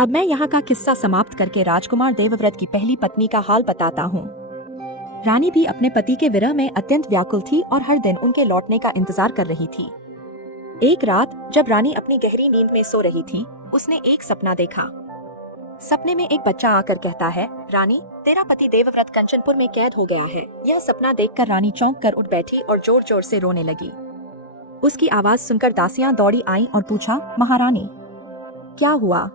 अब मैं यहाँ का किस्सा समाप्त करके राजकुमार देवव्रत की पहली पत्नी का हाल बताता हूँ। रानी भी अपने पति के विरह में अत्यंत व्याकुल थी और हर दिन उनके लौटने का इंतजार कर रही थी। एक रात जब रानी अपनी गहरी नींद में सो रही थी, उसने एक सपना देखा। सपने में एक बच्चा आकर कहता है, रानी, तेरा पति देवव्रत कंचनपुर में कैद हो गया है। यह सपना देखकर रानी चौंक कर उठ बैठी और जोर जोर से रोने लगी। उसकी आवाज सुनकर दासियां दौड़ी आईं और पूछा, महारानी, क्या हुआ?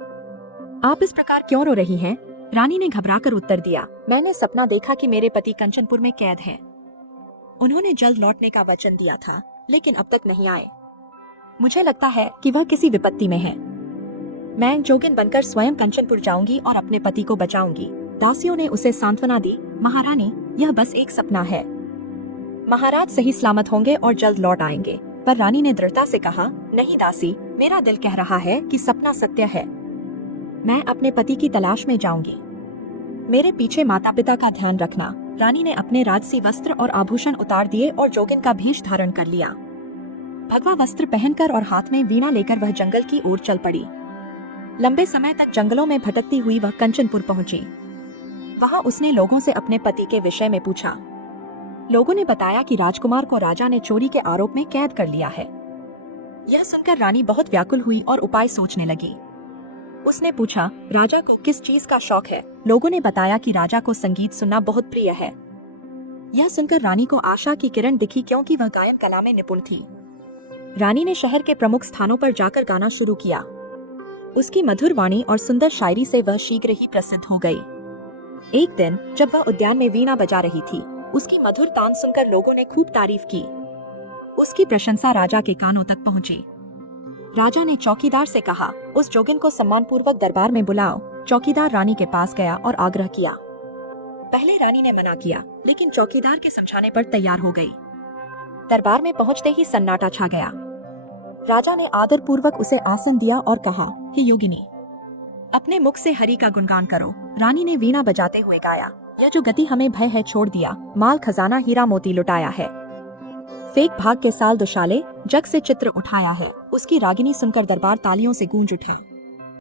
आप इस प्रकार क्यों रो रही हैं? रानी ने घबराकर उत्तर दिया, मैंने सपना देखा कि मेरे पति कंचनपुर में कैद हैं। उन्होंने जल्द लौटने का वचन दिया था, लेकिन अब तक नहीं आए। मुझे लगता है कि वह किसी विपत्ति में है। मैं जोगिन बनकर स्वयं कंचनपुर जाऊंगी और अपने पति को बचाऊंगी। दासियों ने उसे सांत्वना दी, महारानी, यह बस एक सपना है। महाराज सही सलामत होंगे और जल्द लौट आएंगे। पर रानी ने दृढ़ता से कहा, नहीं दासी, मेरा दिल कह रहा है कि सपना सत्य है। मैं अपने पति की तलाश में जाऊंगी। मेरे पीछे माता पिता का ध्यान रखना। रानी ने अपने राजसी वस्त्र और आभूषण उतार दिए और जोगिन का भेष धारण कर लिया। भगवा वस्त्र पहनकर और हाथ में वीणा लेकर वह जंगल की ओर चल पड़ी। लंबे समय तक जंगलों में भटकती हुई वह कंचनपुर पहुंची। वहां उसने लोगों से अपने पति के विषय में पूछा। लोगों ने बताया कि राजकुमार को राजा ने चोरी के आरोप में कैद कर लिया है। यह सुनकर रानी बहुत व्याकुल हुई और उपाय सोचने लगी। उसने पूछा, राजा को किस चीज का शौक है? लोगों ने बताया कि राजा को संगीत सुनना बहुत प्रिय है। यह सुनकर रानी को आशा की किरण दिखी, क्योंकि वह गायन कला में निपुण थी। रानी ने शहर के प्रमुख स्थानों पर जाकर गाना शुरू किया। उसकी मधुर वाणी और सुंदर शायरी से वह शीघ्र ही प्रसिद्ध हो गई। एक दिन जब वह उद्यान में वीणा बजा रही थी, उसकी मधुर तान सुनकर लोगों ने खूब तारीफ की। उसकी प्रशंसा राजा के कानों तक पहुंची। राजा ने चौकीदार से कहा, उस जोगिन को सम्मानपूर्वक दरबार में बुलाओ। चौकीदार रानी के पास गया और आग्रह किया। पहले रानी ने मना किया, लेकिन चौकीदार के समझाने पर तैयार हो गई। दरबार में पहुंचते ही सन्नाटा छा गया। राजा ने आदर पूर्वक उसे आसन दिया और कहा, हे योगिनी, अपने मुख से हरि का गुणगान करो। रानी ने वीणा बजाते हुए गाया, यह जो गति हमें भय है छोड़ दिया, माल खजाना हीरा मोती लुटाया है। फेक भाग के साल दुशाले, जग से चित्र उठाया है। उसकी रागिनी सुनकर दरबार तालियों से गूंज उठा।